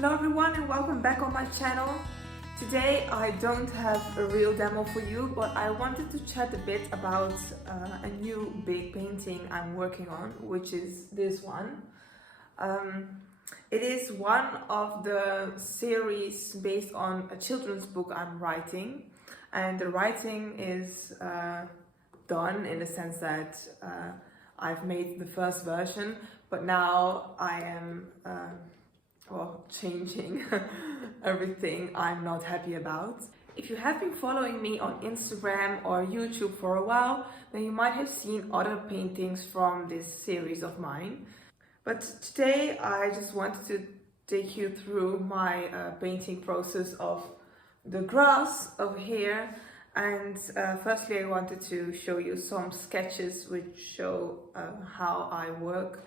Hello everyone and welcome back on my channel. Today I don't have a real demo for you, but I wanted to chat a bit about a new big painting I'm working on, which is this one. It is one of the series based on a children's book I'm writing, and the writing is done in the sense that I've made the first version, but now I am changing everything I'm not happy about. If you have been following me on Instagram or YouTube for a while, then you might have seen other paintings from this series of mine. But today I just wanted to take you through my painting process of the grass over here. And firstly I wanted to show you some sketches which show how I work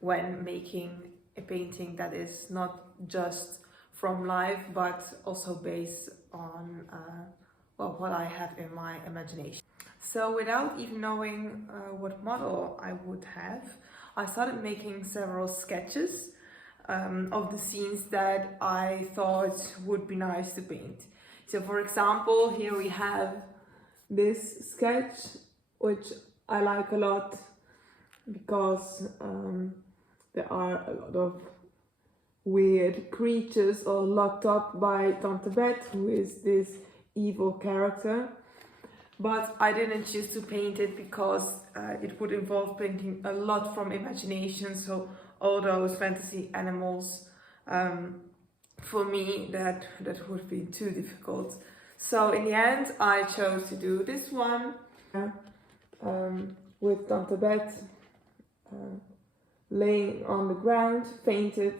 when making a painting that is not just from life but also based on what I have in my imagination. So without even knowing what model I would have, I started making several sketches of the scenes that I thought would be nice to paint. So for example, here we have this sketch which I like a lot because there are a lot of weird creatures all locked up by Tante Bet, who is this evil character. But I didn't choose to paint it because it would involve painting a lot from imagination, so all those fantasy animals, for me that would be too difficult. So in the end I chose to do this one with Tante Bet laying on the ground, painted,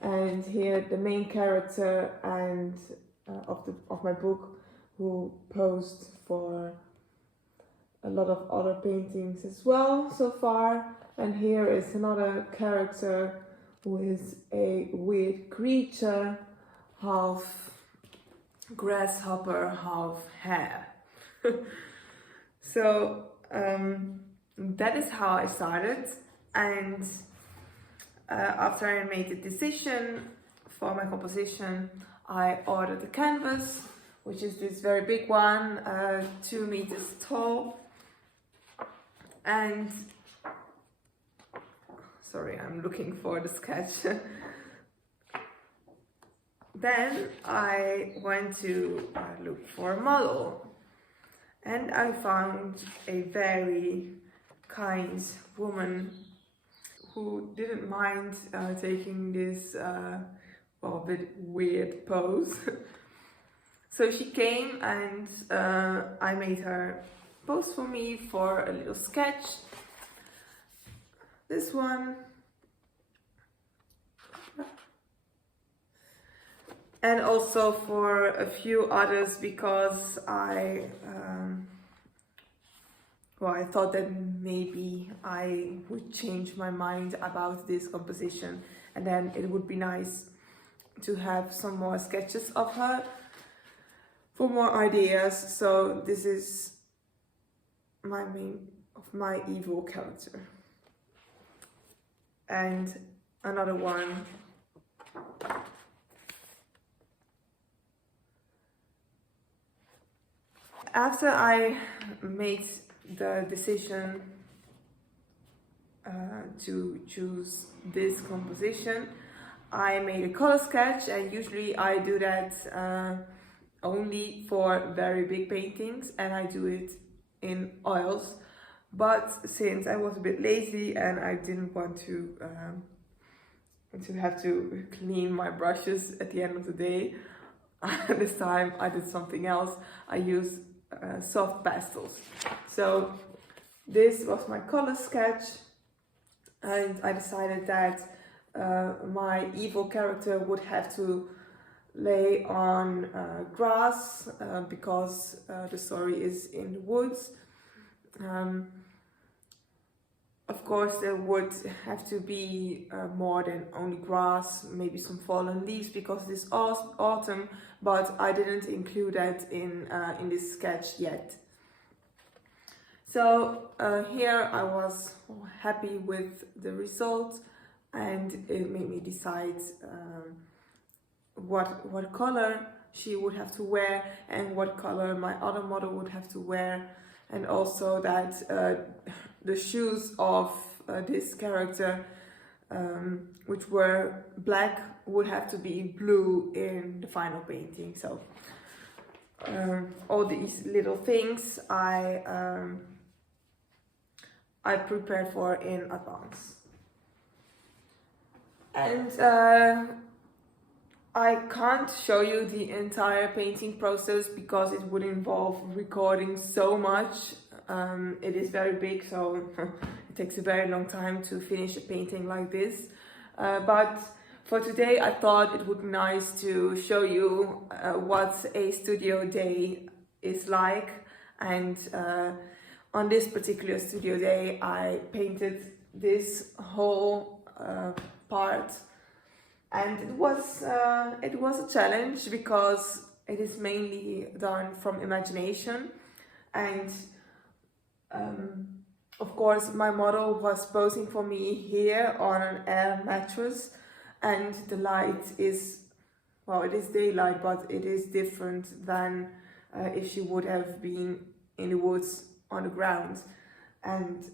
and here the main character and of my book, who posed for a lot of other paintings as well so far. And here is another character with a weird creature, half grasshopper, half hare. So that is how I started. And after I made the decision for my composition, I ordered a canvas, which is this very big one, 2 meters tall. And sorry, I'm looking for the sketch. Then I went to look for a model, and I found a very kind woman who didn't mind taking this a bit weird pose. So she came and I made her pose for me for a little sketch. This one. And also for a few others, because I thought that maybe I would change my mind about this composition, and then it would be nice to have some more sketches of her for more ideas. So this is my my evil character. And another one. After I made the decision to choose this composition, I made a color sketch, and usually I do that only for very big paintings, and I do it in oils. But since I was a bit lazy and I didn't want to have to clean my brushes at the end of the day, this time I did something else. I used soft pastels. So this was my color sketch, and I decided that my evil character would have to lay on grass because the story is in the woods. Of course there would have to be more than only grass, maybe some fallen leaves because it is autumn, but I didn't include that in this sketch yet. So here I was happy with the result. and it made me decide what color she would have to wear and what color my other model would have to wear, and also that the shoes of this character, which were black, would have to be blue in the final painting. So all these little things I prepared for in advance. And I can't show you the entire painting process because it would involve recording so much. It is very big, so it takes a very long time to finish a painting like this. But for today, I thought it would be nice to show you what a studio day is like. And on this particular studio day, I painted this whole part. And it was a challenge because it is mainly done from imagination, and of course my model was posing for me here on an air mattress, and the light is, well, it is daylight, but it is different than if she would have been in the woods on the ground, and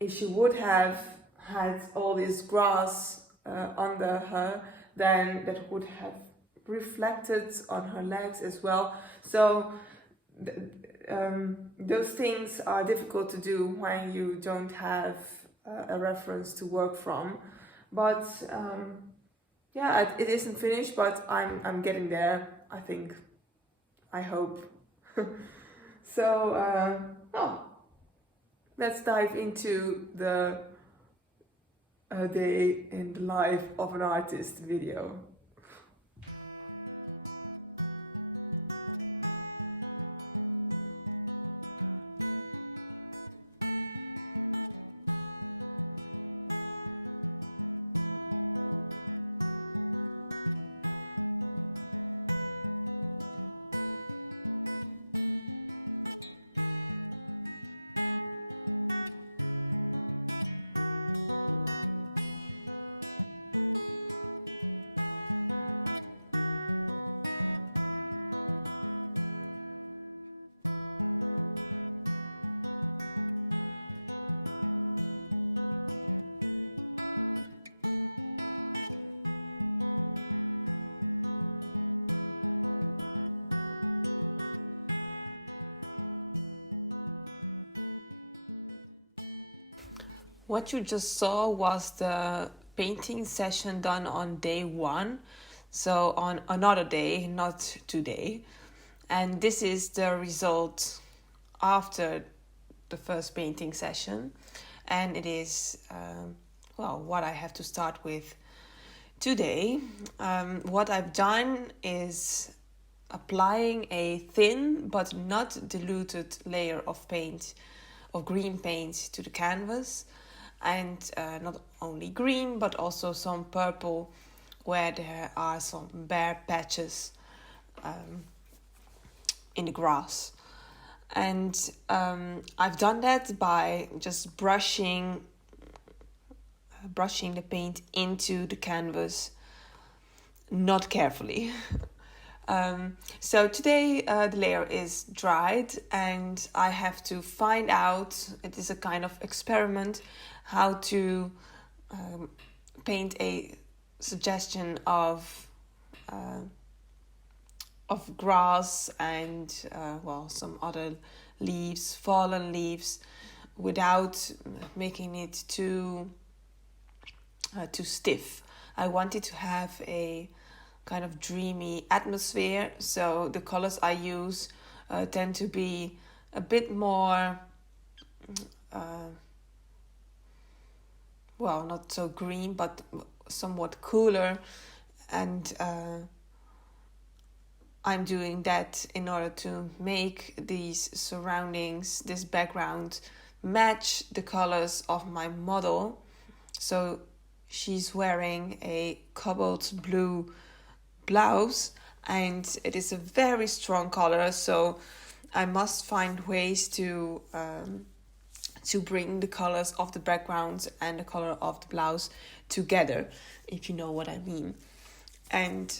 if she would have had all this grass under her, then that would have reflected on her legs as well. So those things are difficult to do when you don't have a reference to work from. But yeah, it isn't finished, but I'm getting there, I think. I hope. So let's dive into the A Day in the Life of an Artist video. What you just saw was the painting session done on day 1, so on another day, not today. And this is the result after the first painting session. And it is, what I have to start with today. What I've done is applying a thin but not diluted layer of paint, of green paint, to the canvas. And not only green, but also some purple, where there are some bare patches in the grass. And I've done that by just brushing the paint into the canvas, not carefully. So today the layer is dried, and I have to find out, it is a kind of experiment, how to paint a suggestion of grass and some other leaves, fallen leaves, without making it too stiff. I wanted to have a kind of dreamy atmosphere, so the colors I use tend to be a bit more not so green, but somewhat cooler, and I'm doing that in order to make these surroundings, this background, match the colors of my model. So she's wearing a cobalt blue blouse, and it is a very strong color, so I must find ways to to bring the colors of the background and the color of the blouse together, if you know what I mean. And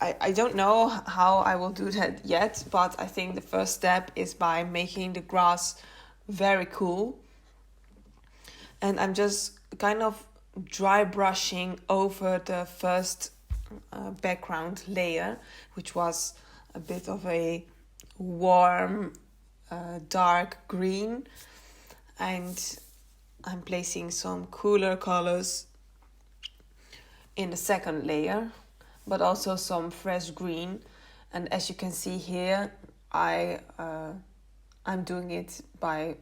I don't know how I will do that yet, but I think the first step is by making the grass very cool. And I'm just kind of dry brushing over the first background layer, which was a bit of a warm dark green, and I'm placing some cooler colors in the second layer, but also some fresh green. And as you can see here, I'm doing it by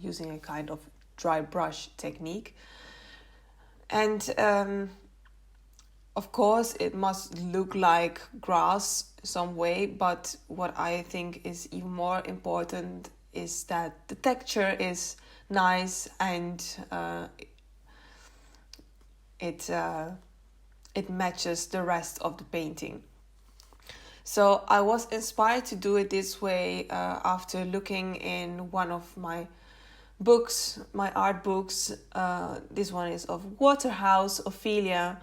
using a kind of dry brush technique. And of course it must look like grass some way, but what I think is even more important is that the texture is nice and it matches the rest of the painting. So I was inspired to do it this way after looking in one of my books, my art books. This one is of Waterhouse, Ophelia,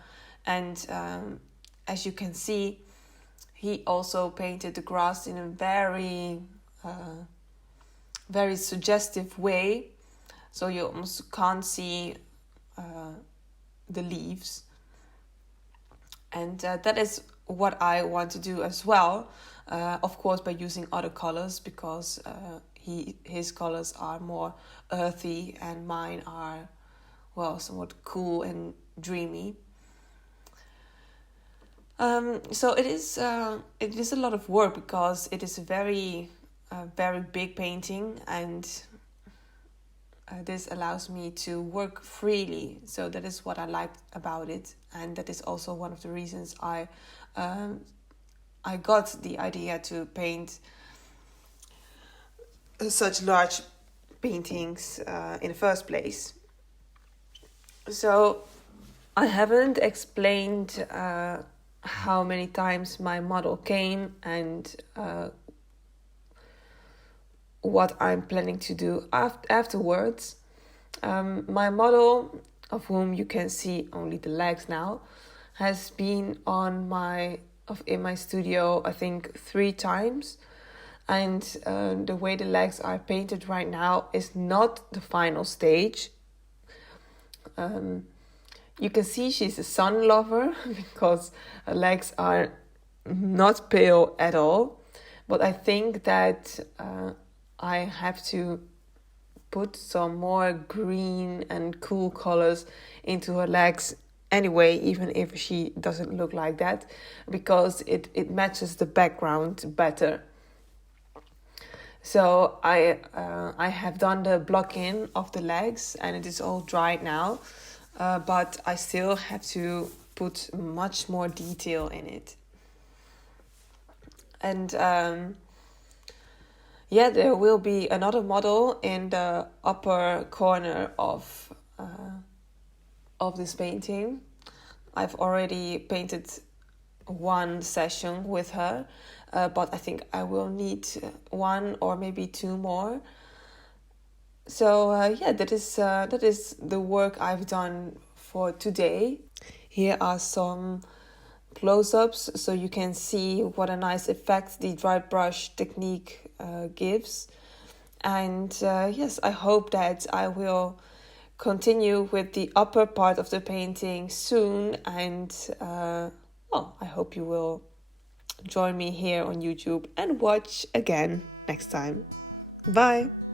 and as you can see, he also painted the grass in a very suggestive way, so you almost can't see the leaves. And that is what I want to do as well, of course by using other colors, because his colors are more earthy and mine are somewhat cool and dreamy. So it is a lot of work, because it is a very big painting, and this allows me to work freely. So that is what I like about it, and that is also one of the reasons I got the idea to paint such large paintings in the first place. So I haven't explained how many times my model came and what I'm planning to do afterwards. My model, of whom you can see only the legs now, has been in my studio I think 3 times, and the way the legs are painted right now is not the final stage. You can see she's a sun lover because her legs are not pale at all, but I think that I have to put some more green and cool colors into her legs anyway, even if she doesn't look like that, because it matches the background better. So I have done the block-in of the legs and it is all dried now, but I still have to put much more detail in it. And there will be another model in the upper corner of this painting. I've already painted one session with her, but I think I will need 1 or maybe 2 more. So that is the work I've done for today. Here are some close-ups so you can see what a nice effect the dry brush technique gives. And yes, I hope that I will continue with the upper part of the painting soon, and I hope you will join me here on YouTube and watch again next time. Bye!